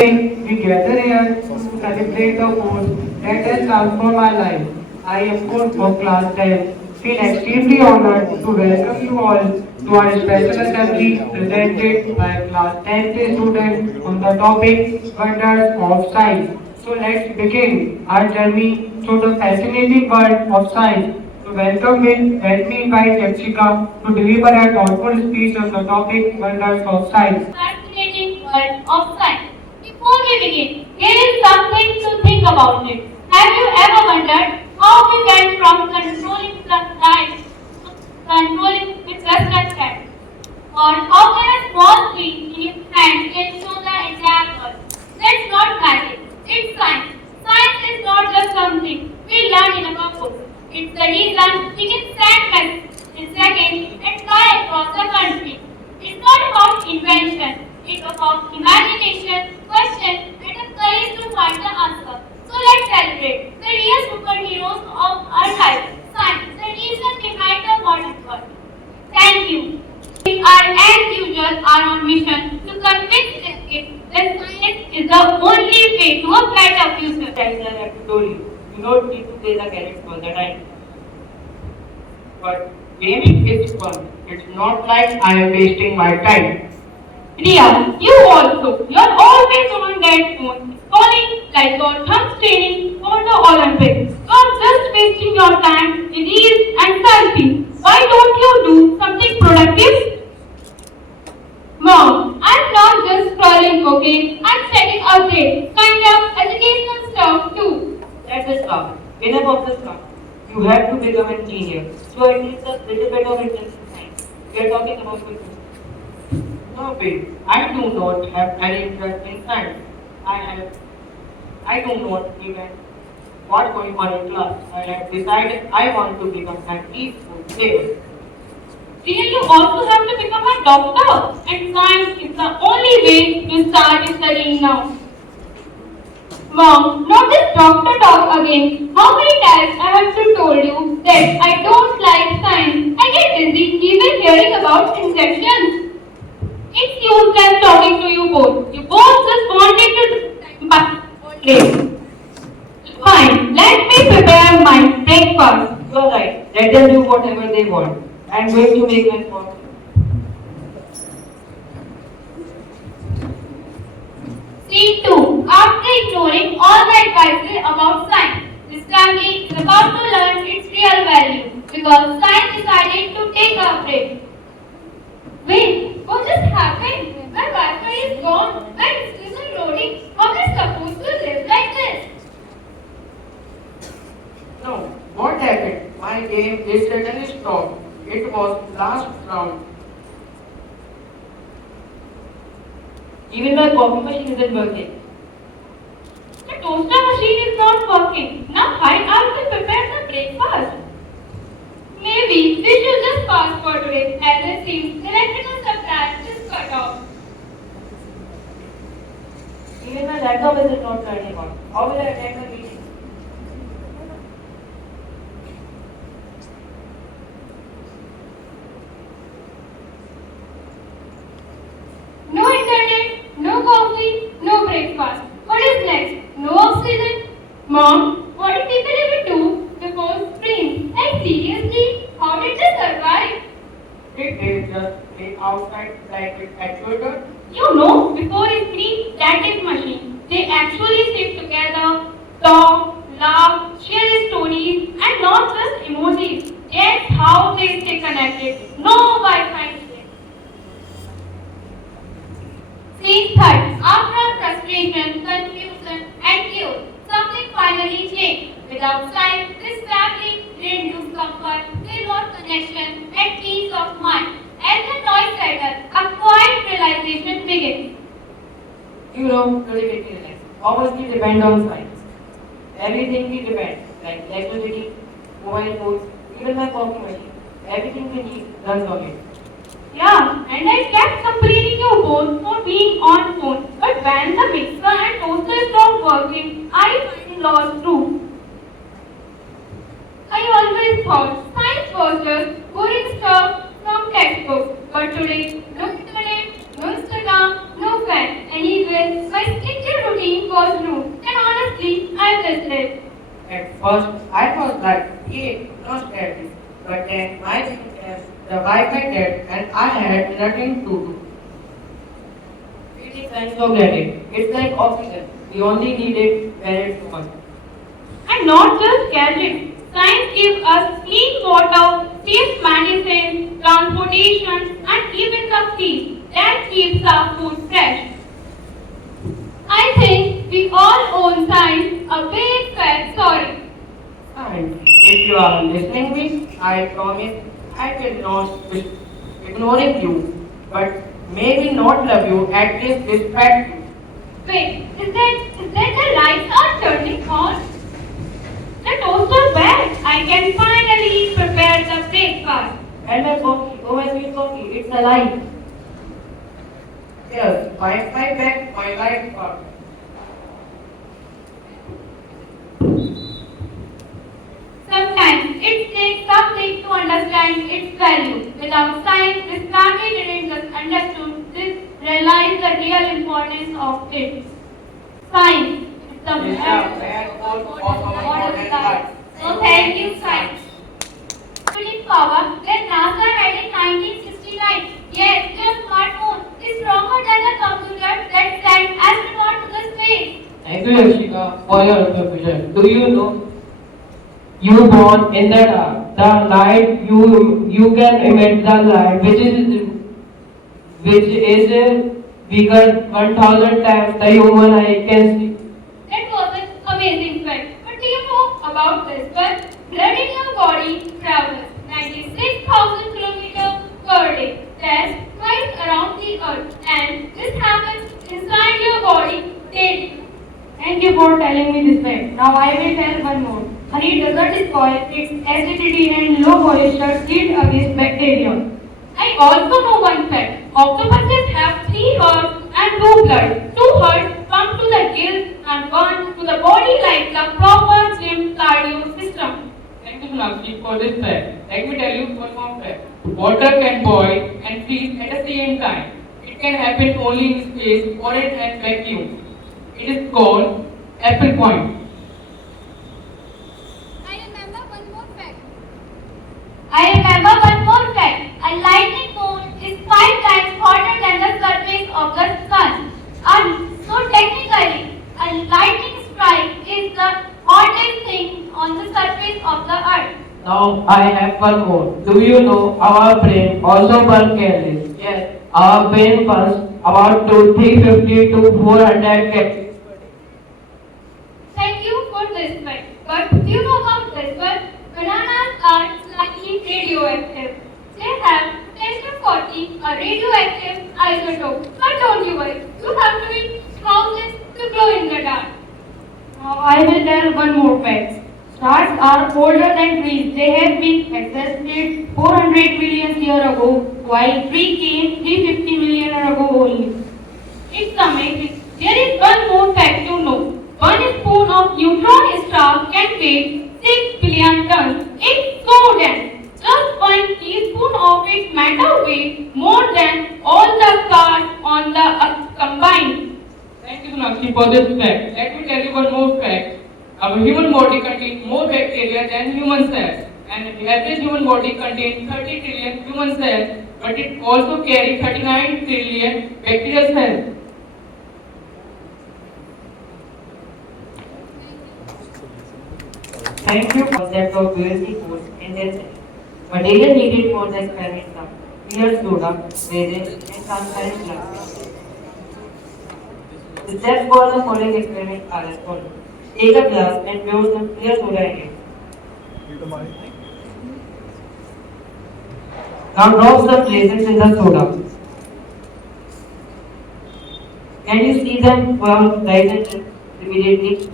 We gather here to celebrate the food that has transformed my life. I am food for class 10. Feel extremely honored to welcome you all to our special assembly presented by class 10th students on the topic Wonders of Science. So let's begin our journey through the fascinating world of science. To welcome me, let me invite Yakshika to deliver a thoughtful speech on the topic Wonders of Science. Fascinating world of science. Before we begin, here is something to think about it. Have you ever wondered how we went from controlling the light to controlling with just a step? Or how can a small screen in your hand can show the entire world? That's not magic. It's science. Science is not just something we learn in a book. It's the reason we can send messages in seconds and fly across the country. It's not about invention. It's about imagination, question, and the courage to find the answer. So let's celebrate the real superheroes of our life. Science, the reason behind the modern world. Thank you. We are as usual are on mission to convince them that science is the only way to a better future. As I have told you, you don't need to play the character all the time. But gaming is fun. It's not like I am wasting my time. Ria, you also. You're always on that phone, scrolling like your thumbs training for the Olympics. You're just wasting your time in reels and selfies. Why don't you do something productive? Mom, I'm not just scrolling, okay? I'm checking updates, kind of educational stuff too. That's the stuff. Enough of the stuff. You have to become an engineer. So at least a little bit of interest in science. We are talking about the no way. I do not have any interest in science. I do not even what going on in class. I have decided I want to become an e-sport player. Ria, you also have to become a doctor. And science is the only way to start studying now. Mom, not this doctor talk again. How many times I have to told you that I don't like science? I get dizzy even hearing about injections. It's useless talking to you both. You both just wanted to do time pass all day. Fine, let me prepare my breakfast. You are right. Let them do whatever they want. I am going to make my coffee. Scene 2. After ignoring all the advices about science, this family is about to learn its real value because science decided to take a break. Wait, what just happened? My Wi-Fi is gone. My displays are loading. How am I supposed to live like this? No, what happened? My game is suddenly stopped. It was last round. Even my coffee machine isn't working. The toaster machine is not working. Now how are we to prepare the breakfast? Maybe we should just fast for today as it seems electrical supply is cut off. Even my laptop is not turning on. How will I attend the meeting? No internet, no coffee, no breakfast. What is next? No oxygen? Mom, what did people even do before screens? Like seriously? How did they survive? Did they just play outside like with actuator? You know, before a screen, that is machine. They actually sit together, talk, laugh, share stories, and not just emojis. That's how they stay connected. No Wi-Fi needed. Scene third. After frustration, confusion, and chaos, something finally changed. Without science, this family didn't lose comfort, they lost connection and peace of mind. As the noise settled, a quiet realization begins. You know, today make me relax. Almost we depend on science. Everything we depend, like electricity, mobile phones, even my coffee machine. Everything we need runs on it. Yeah, and I kept complaining you both for being on phone. But when the mixer and toaster stopped working, I find lost too. I always thought science was just boring stuff from textbooks. But today, no internet, no Instagram, no fan, and even my skin At first, I was like, yeah, not that. But then my thing is the Wi-Fi dead and I had nothing to do. It is anxiolytic. It's like oxygen. We only need it when it's gone. And not just gadgets. Science gives us clean water, safe medicine, transportation, and even the peace that keeps our food fresh. I think we all owe science a big fat sorry. And if you are listening me, I promise I will not be ignoring you, but maybe not love you, at least respect you. Wait, is that the lights are turning on? The toaster back. I can finally prepare the breakfast. And my coffee, oh my sweet coffee, it's alive. Yes, my back, my life part. Sometimes it takes something to understand its value. Without science, this family didn't just understood this, realize the real importance of it. Science is the It's the backbone of our modern life. So thank you, science. Computing power that NASA had in 1969. Yes, your smartphone is stronger than the computer that sent astronauts to the space. Thank you, Yakshika, for your information. Do you know you born in the dark? The light you can emit the light, which is bigger 1,000 times the human eye can see. That was an amazing fact. But do you know about this one? Blood in your body travels 96,000 kilometers per day. That's twice around the earth. And this happens inside your body daily. Thank you for telling me this fact. Now I will tell one more. Honey doesn't spoil its acidity and low moisture shield against bacteria. I also know one fact. Octopuses have three hearts and two blood. Two hearts pump to the gills and one to the body like the proper gym cardio system. Thank you, Meenakshi, for this fact. Let me tell you one more fact. Water can boil and freeze at the same time. It can happen only in space or in a vacuum. It is called apple point. I remember one more fact. I remember one more fact. A lightning bolt is 5 times hotter than the surface of the sun. And so technically, a lightning strike is the hottest thing on the surface of the earth. Now I have one more. Do you know our brain also burns calories? Yes. Our brain burns about 350 to 400 calories. Thank you for this fact. But do you know about this one? Bananas are slightly radioactive. They have potassium 40, a radioactive isotope. But don't you worry, you have to eat sprouts to glow in the dark. Now I will tell one more fact. Stars are older than trees. They have been existed 400 million years ago, while tree came 350 million years ago only. It's amazing. There is one more fact you know. One spoon of neutron star can weigh 6 billion tons. It's so dense. Just one teaspoon of its matter weighs more than all the stars on the earth combined. Thank you, Meenakshi, for this fact. Let me tell you one more fact. Our human body contains more bacteria than human cells. And the average human body contains 30 trillion human cells, but it also carries 39 trillion bacterial cells. Thank you for the concept of buoyancy force in their cells. Material needed for the experiment are clear soda, resin, and transparent glass. The steps for the following experiment are as follows. Take a glass and pour some clear soda in it. Now drop some raisins in the soda. Can you see them form rise immediately?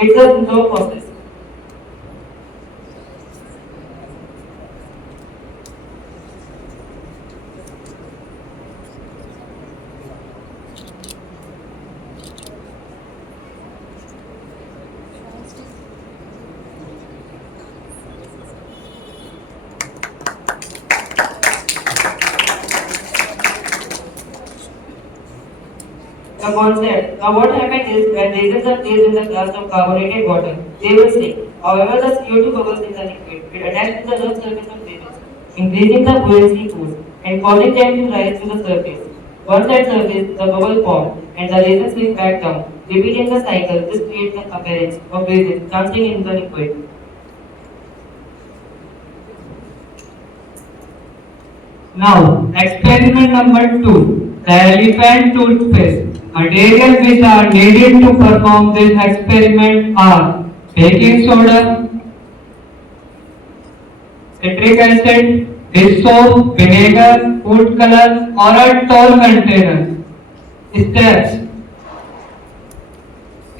It's a slow process. the concept. Now what happens is when raisins are placed in the glass of carbonated water, they will sink. However, the CO2 bubbles in the liquid will attach to the rough surface of raisins, increasing the buoyancy force and causing them to rise to the surface. Once at surface, the bubble forms and the raisins sink back down. Repeating the cycle, this creates the appearance of raisins dancing in the liquid. Now, experiment number 2, the elephant toothpaste. Materials which are needed to perform this experiment are baking soda, citric acid, dish soap, vinegar, food color, or a tall container. Steps.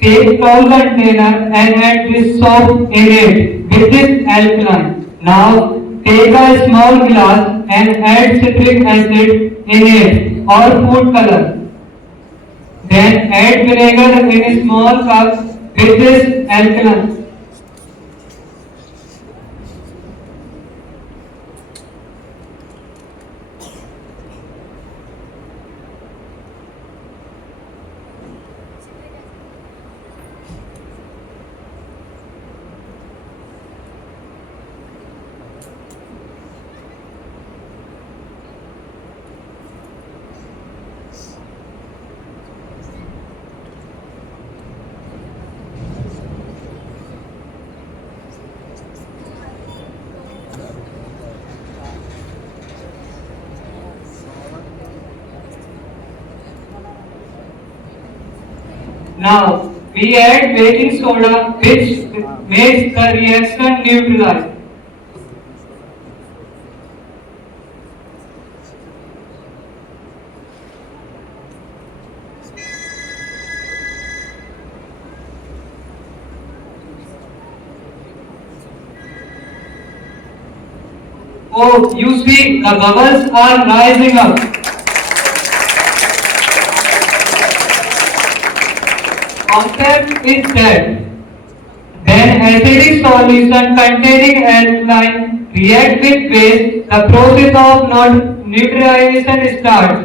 Take tall container and add this soap in it with this alkaline. Now take a small glass and add citric acid in it or food color. Then add vinegar in a small cup with this alkaline. Now we add baking soda which makes the reaction neutralized. Oh, you see, the bubbles are rising up. Concept is that then acidic solution containing alkaline react with base, the process of neutralization starts,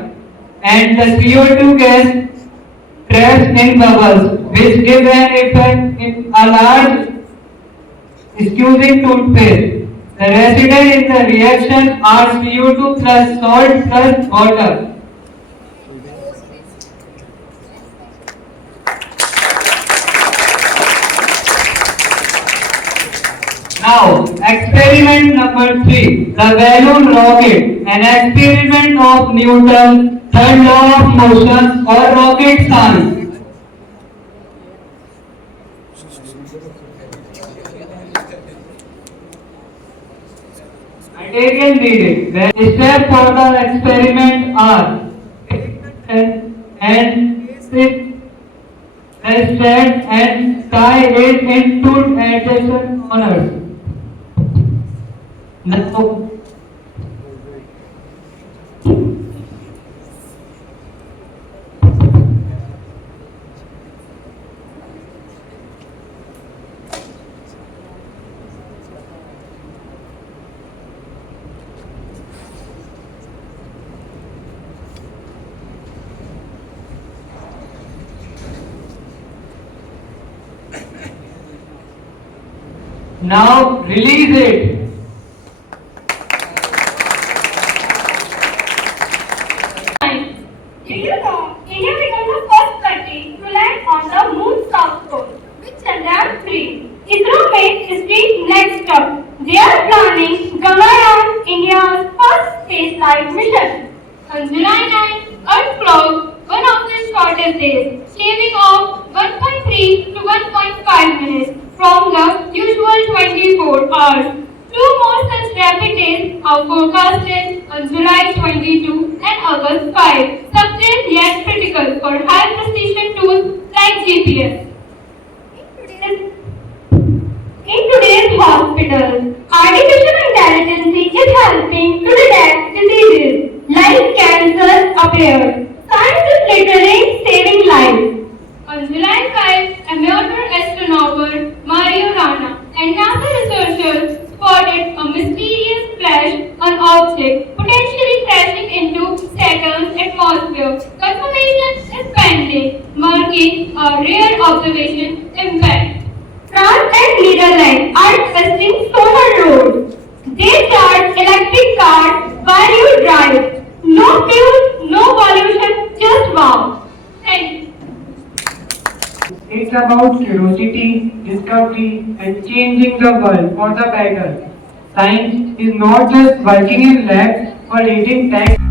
and the CO2 gas traps in bubbles, which give an effect in a large excusing toothpaste. The residue in the reaction are CO2 plus salt plus water. Now, experiment number 3, the balloon rocket, an experiment of Newton's third law of motion or rocket science. Material needed. The steps for the experiment are and sit the strap and tie it into adjacent corners. Now, now release it. Did you know India became the first country to land on the moon's south pole with Chandrayaan-3? ISRO made history next up. They are planning Gaganyaan, India's first space-flight mission. On July 9, Earth clocked one of the shortest days, shaving off 1.3 to 1.5 minutes from the usual 24 hours. Two more such rapid days are forecasted on July 22 and August 5, subject yet critical for high precision tools like GPS. In today's hospitals, artificial intelligence is helping to detect diseases like cancer appear. Science is literally saving lives. On July 5, amateur astronomer Mario Rana and NASA researchers spotted a mysterious flash, an object potentially crashing into Saturn's atmosphere. Confirmation is pending. Netherlands are testing solar roads. They charge electric cars while you drive. No fuel, no pollution, just wow. Thank you. It's about curiosity, discovery, and changing the world for the better. Science is not just working in labs or reading text.